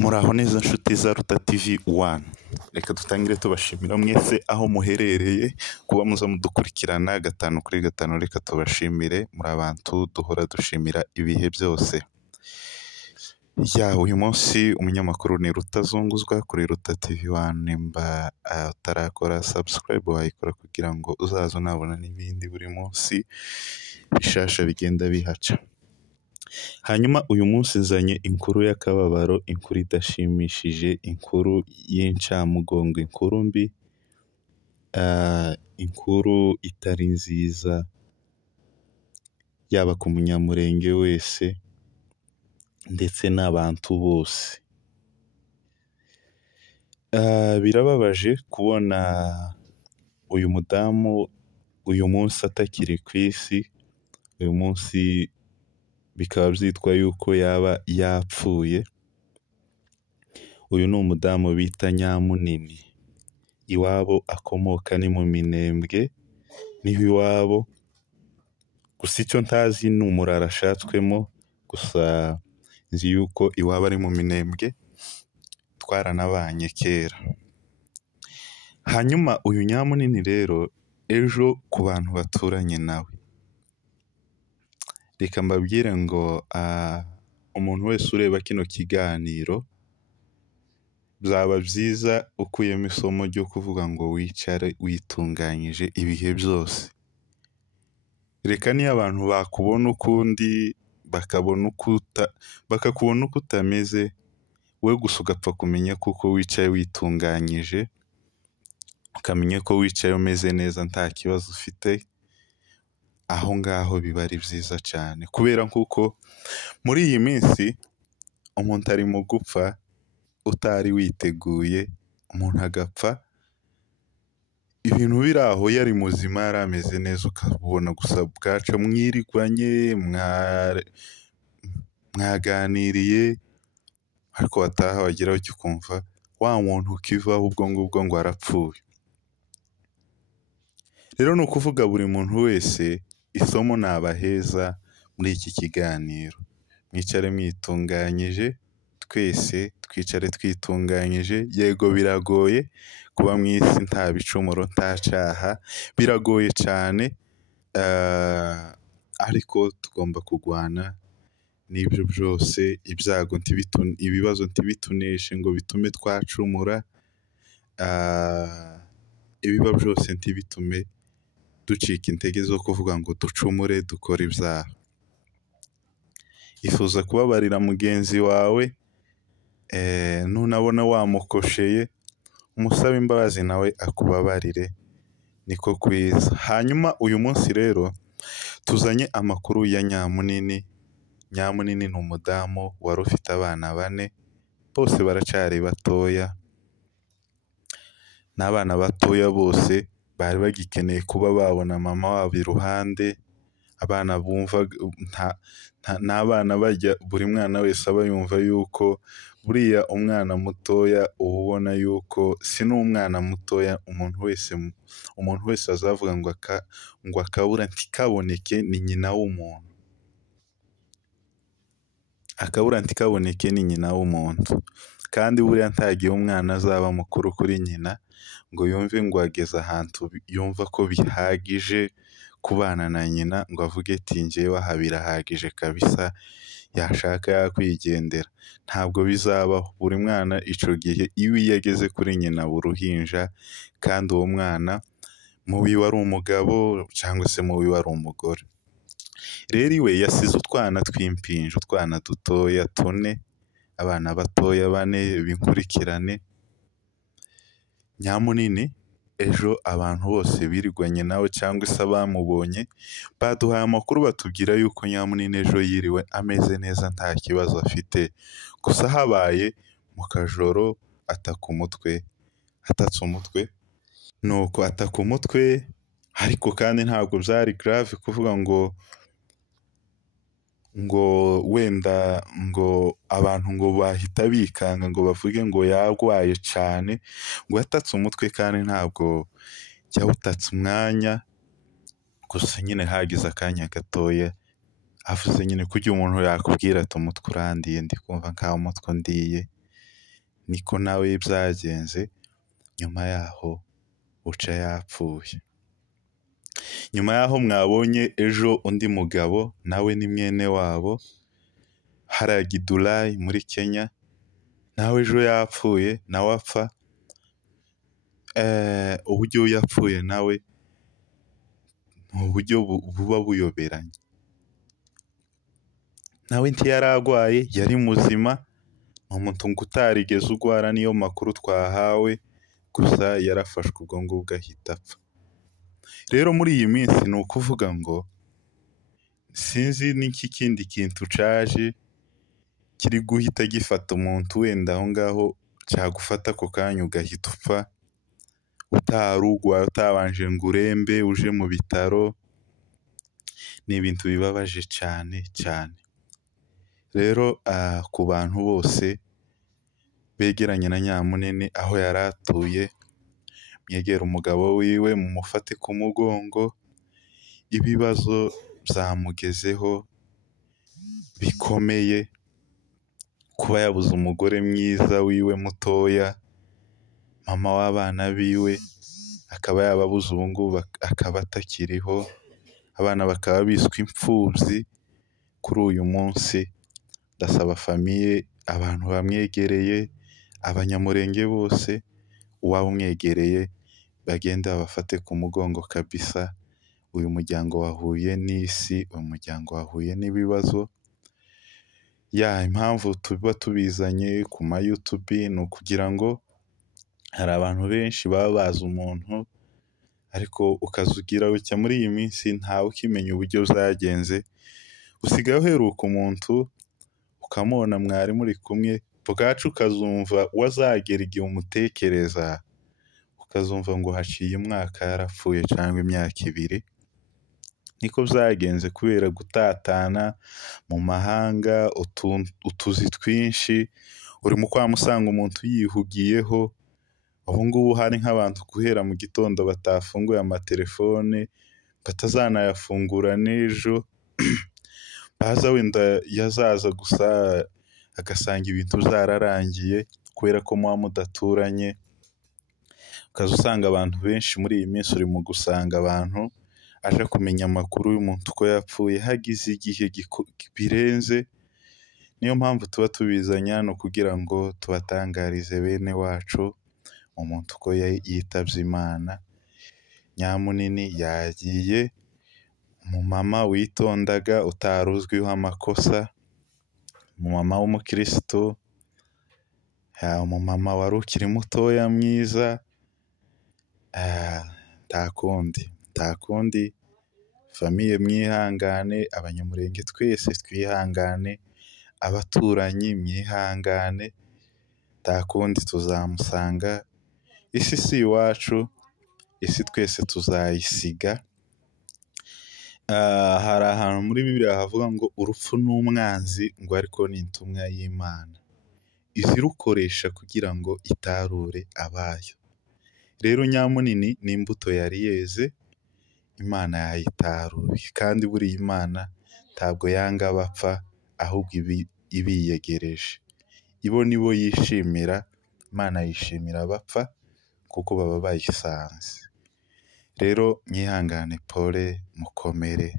Muraho neza nshuti za Ruta TV 1, reka dutangire tubashimira mwese aho muherereye kuba muza mudukurikirana gatanu kuri gatanu. Reka tubashimire, muri abantu duhora dushimira ibihe byose. Uyu munsi umunyamakuru ni Rutazunguzwa kuri Ruta TV 1. Nimba utarakora subscribe wayikora kugira ngo uzaze unabona n'ibindi buri munsi bishasha bigenda bihaca. Hanyuma uyu munsi nzanye inkuru y'akababaro, inkuru idashimishije, inkuru y'incamugongo, inkuru mbi, inkuru itari nziza yaba ku munyamurenge wese ndetse n'abantu bose. Birababaje kubona uyu mudamu uyu munsi atakiri ku isi. Uyu munsi bikaba byitwa yuko yaba yapfuye. Uyu ni umudamu bita Nyamunini. Iwabo akomoka ni mu Minembwe, niho iwabo. Gusa icyo ntazi ni umurara ashatswemo, gusa nzi yuko iwabo ari mu Minembwe, twaranabanye kera. Hanyuma uyu Nyamunini rero ejo ku bantu baturanye nawe, reka mbabwire ngo umuntu wese ureba kino kiganiro byaba byiza ukuyemo isomo ryo kuvuga ngo wicare witunganyije ibihe byose. Reka niyo abantu bakubona ukundi, bakakubona uko utameze, we gusa ugapfa kumenya kuko wicaye witunganyije, ukamenya ko wicaye umeze neza nta kibazo ufite. Aho ngaho biba ari byiza cyane, kubera kuko muri iyi minsi umuntu ari mu gupfa utari witeguye. Umuntu agapfa ibintu biri aho, yari muzima yari ameze neza, ukabona gusa bwaca mwirigwanye mwaganiriye, ariko wataha wageraho ukumva wa muntu ukivaho ubwo ngubwo ngo arapfuye. Rero ni ukuvuga buri muntu wese isomo nabaheza muri iki kiganiro, mwicare mwitunganyije, twese twicare twitunganyije. Yego biragoye kuba mu isi nta bicumuro nta cyaha, biragoye cyane, ariko tugomba kurwana n'ibyo byose. Ibyago ibibazo ntibituneshe ngo bitume twacumura, ibiba byose ntibitume ducika intege zo kuvuga ngo ducumure dukore ibyaha. Ifuza kubabarira mugenzi wawe, nunabona wamukosheye umusabe imbabazi nawe akubabarire, niko kwiza. Hanyuma uyu munsi rero tuzanye amakuru ya Nyamunini. Nyamunini ni umudamu wari ufite abana 4, bose baracyari batoya. N'abana batoya bose bari bagikeneye kuba babona mama wabo iruhande. Abana bumva n'abana bajya, buri mwana wese aba yumva yuko buriya umwana mutoya uba ubona yuko si n'umwana mutoya. Umuntu wese azavuga ngo akabura ntikaboneke ni nyina w'umuntu. Akabura ntikaboneke ni nyina w'umuntu, kandi buriya ntagihe umwana azaba mukuru kuri nyina ngo yumve ngo ageze ahantu yumva ko bihagije kubana na nyina, ngo avuge ati njyewe aha birahagije kabisa, yashaka yakwigendera. Ntabwo bizabaho. Buri mwana icyo gihe iyo yageze kuri nyina uruhinja, kandi uwo mwana mubi wari umugabo cyangwa se mubi wari umugore. Rero iwe yasize utwana tw'impinja, utwana dutoya 4, abana batoya 4 b'inkurikirane. Nyamunini ejo abantu bose birigwanye nawe cyangwa se abamubonye baduhaye amakuru batubwira yuko Nyamunini ejo yiriwe ameze neza nta kibazo afite. Gusa habaye mu kajoro atatse umutwe, nuko ataka umutwe, ariko kandi ntabwo byari grave kuvuga ngo wenda ngo abantu ngo bahita bikanga ngo bavuge ngo yarwaye cyane. Ngo yatatse umutwe kandi ntabwo yawutatse umwanya, gusa nyine hagize akanya gatoya avuze nyine kugira umuntu yakubwira ati umutwe urandiye, ndi kumva nkaho umutwe undiye, niko nawe byagenze, nyuma yaho buca yapfuye. Nyuma yaho mwabonye ejo undi mugabo nawe ni mwene wabo hariya Githurai muri Kenya, nawe ejo yapfuye, nawe apfa. Uburyo yapfuye nawe ni uburyo buba buyoberanye. Nawe ntiyari arwaye, yari muzima, ni umuntu ngo utarigeze urwara, niyo makuru twahawe, gusa yarafashwe ubwo ngubwo ahita apfa. Rero muri iyi minsi ni ukuvuga ngo sinzi n'iki kindi kintu caje kiri guhita gifata umuntu wenda aho ngaho, cyagufata ako kanya ugahita upfa utari urwaye, utabanje ngo urembe uje mu bitaro. Ni ibintu bibabaje cyane cyane. Rero ku bantu bose begeranye na Nyamunini aho yari atuye, mwegere umugabo wiwe mumufate ku mugongo, ibibazo byamugezeho bikomeye, kuba yabuze umugore mwiza wiwe mutoya, mama w'abana biwe akaba yababuze, ubu ngubu akaba atakiriho, abana bakaba biswe imfubyi kuri uyu munsi. Ndasaba famiye, abantu bamwegereye, abanyamurenge bose, uwaba umwegereye bagende babafate ku mugongo kabisa. Uyu muryango wahuye n'isi, uyu muryango wahuye n'ibibazo. Impamvu tuba tubizanye ku ma YouTube ni ukugira ngo hari abantu benshi baba bazi umuntu ariko ukazugira gutya muri iyi minsi ntawe ukimenya uburyo byagenze, usigaye uheruka umuntu ukamubona mwari muri kumwe, bwacu ukazumva wazagera igihe umutekereza, ukazumva ngo haciye umwaka yarapfuye cyangwa imyaka 2. Niko byagenze kubera gutatana mu mahanga, utuzi twinshi, urimo kwamusanga umuntu yihugiyeho. Ubu ngubu hari nk'abantu guhera mu gitondo batafunguye amatelefone, batazanayafungura n'ejo, baza wenda yazaza gusa agasanga ibintu byararangiye kubera ko muba mudaturanye. Ukaza usanga abantu benshi muri iyi minsi, uri mu gusanga abantu aje kumenya amakuru y'umuntu uko yapfuye hagize igihe birenze. Niyo mpamvu tuba tubizanya hano kugira ngo tubatangarize bene wacu umuntu uko yitabye Imana. Nyamunini yagiye, umumama witondaga utari uzwiho amakosa, umumama w'umukristo, umumama wari ukiri mutoya mwiza. Nta kundi famiye mwihangane, abanyamurenge twese twihangane, abaturanyi mwihangane, nta kundi tuzamusanga. Isi si iwacu, isi twese tuzayisiga. Hari ahantu muri Bibiliya havuga ngo urupfu ni umwanzi, ngo ariko ni intumwa y'Imana izirukoresha kugira ngo itarure abayo. Rero Nyamunini ni imbuto yari yeze, Imana yayitaruye, kandi buriya Imana ntabwo yanga abapfa, ahubwo ibiyegereje. Ibo nibo yishimira, Imana yishimira abapfa kuko baba bayisanze. Rero mwihangane, pole, mukomere,